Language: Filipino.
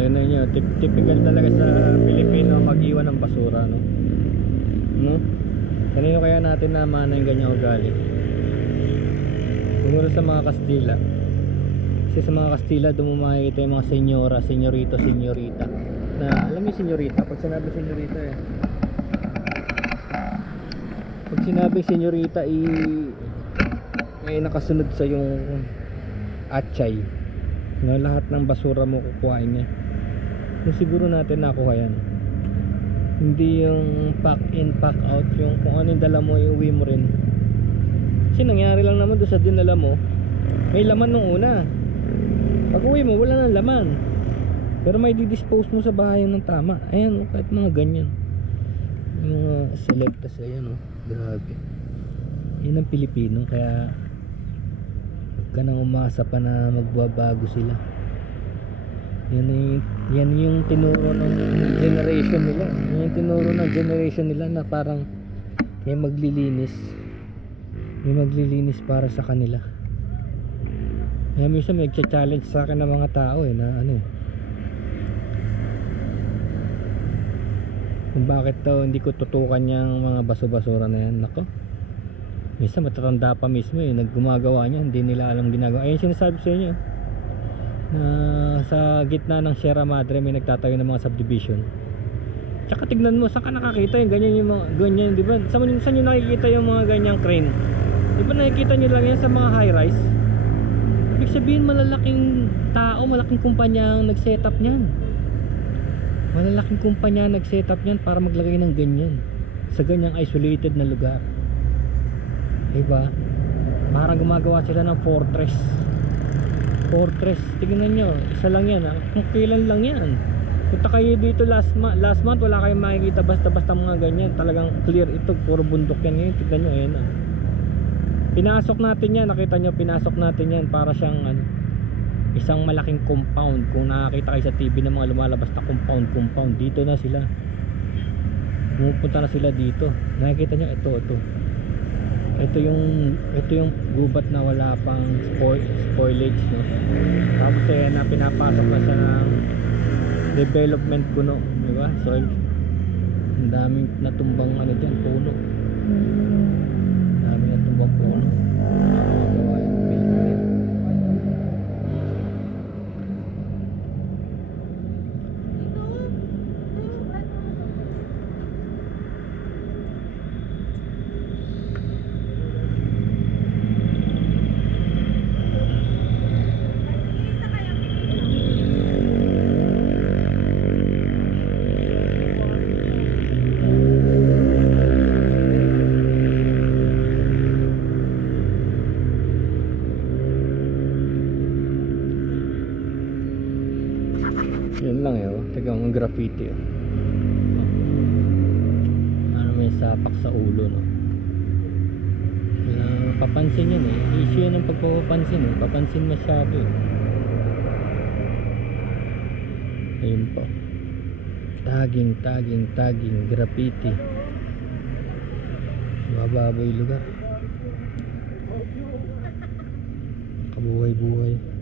Ayun na yun, typical talaga sa Pilipino mag-iwan ng basura, no? No? Kanino kaya natin namana yung ganyang ugali? Siguro sa mga Kastila. Kasi sa mga Kastila doon mo makikita yung mga senyora, senyorito, senyorita. Na alam mo yung senyorita? Pag sinabi senyorita pag sinabi senyorita may nakasunod sa yung atchay na lahat ng basura mo kukuhain niya. Kung siguro natin nakuha yan, hindi yung pack in pack out, yung kung ano yung dala mo iuwi mo rin. Kasi nangyari lang naman doon sa dinala mo, may laman nung una, pag uwi mo wala nang laman, pero may didispose mo sa bahay ng tama. Ayan, kahit mga ganyan yung mga selectas, ayan grabe. Yan ang Pilipino, kaya huwag ka nang umasa pa na magbabago sila. Yan yung tinuro ng generation nila. Yan yung tinuro ng generation nila na parang may maglilinis para sa kanila. Kaya minsan may challenge sa akin ng mga tao na kung bakit hindi ko tutukan yung mga baso-basura na yan. Nako, minsan matatanda pa mismo naggumagawa niya, hindi nila alam ginagawa. Ayun sinasabi sa inyo na sa gitna ng Sierra Madre may nagtatayo ng mga subdivision. Tsaka tignan mo, saan ka nakakita yung ganyan, yung mga ganyan, di ba? Saan nyo nakikita yung mga ganyang crane? Di ba nakikita nyo lang yan sa mga high rise? Ibig sabihin malalaking tao, malaking kumpanya ang nag-setup nyan. Malalaking kumpanya ang nag-setup nyan para maglagay ng ganyan sa ganyang isolated na lugar. Diba? Parang gumagawa sila ng fortress. Tingnan nyo, isa lang yan kung kailan lang yan. Punta kayo dito last month, wala kayong makikita basta-basta mga ganyan. Talagang clear ito, puro bundok yan ngayon. Tignan nyo, ayan pinasok natin yan, nakita nyo, pinasok natin yan para siyang isang malaking compound. Kung nakakita kayo sa TV ng mga lumalabas na compound, dito na sila, pumupunta na sila dito. Nakikita nyo, ito yung gubat na wala pang spoilage, no? Tapos ayan na, pinapasok na siya ng development kuno, diba? So ang daming natumbang dyan, puno. Daming natumbang puno. Gawa yung building. Yan lang tagang ang graffiti may sapak sa ulo, no? Papansin yan issue yan ng pagpapansin papansin masyado ayun po, tagging graffiti, mababoy lugar, kabuhay-buhay.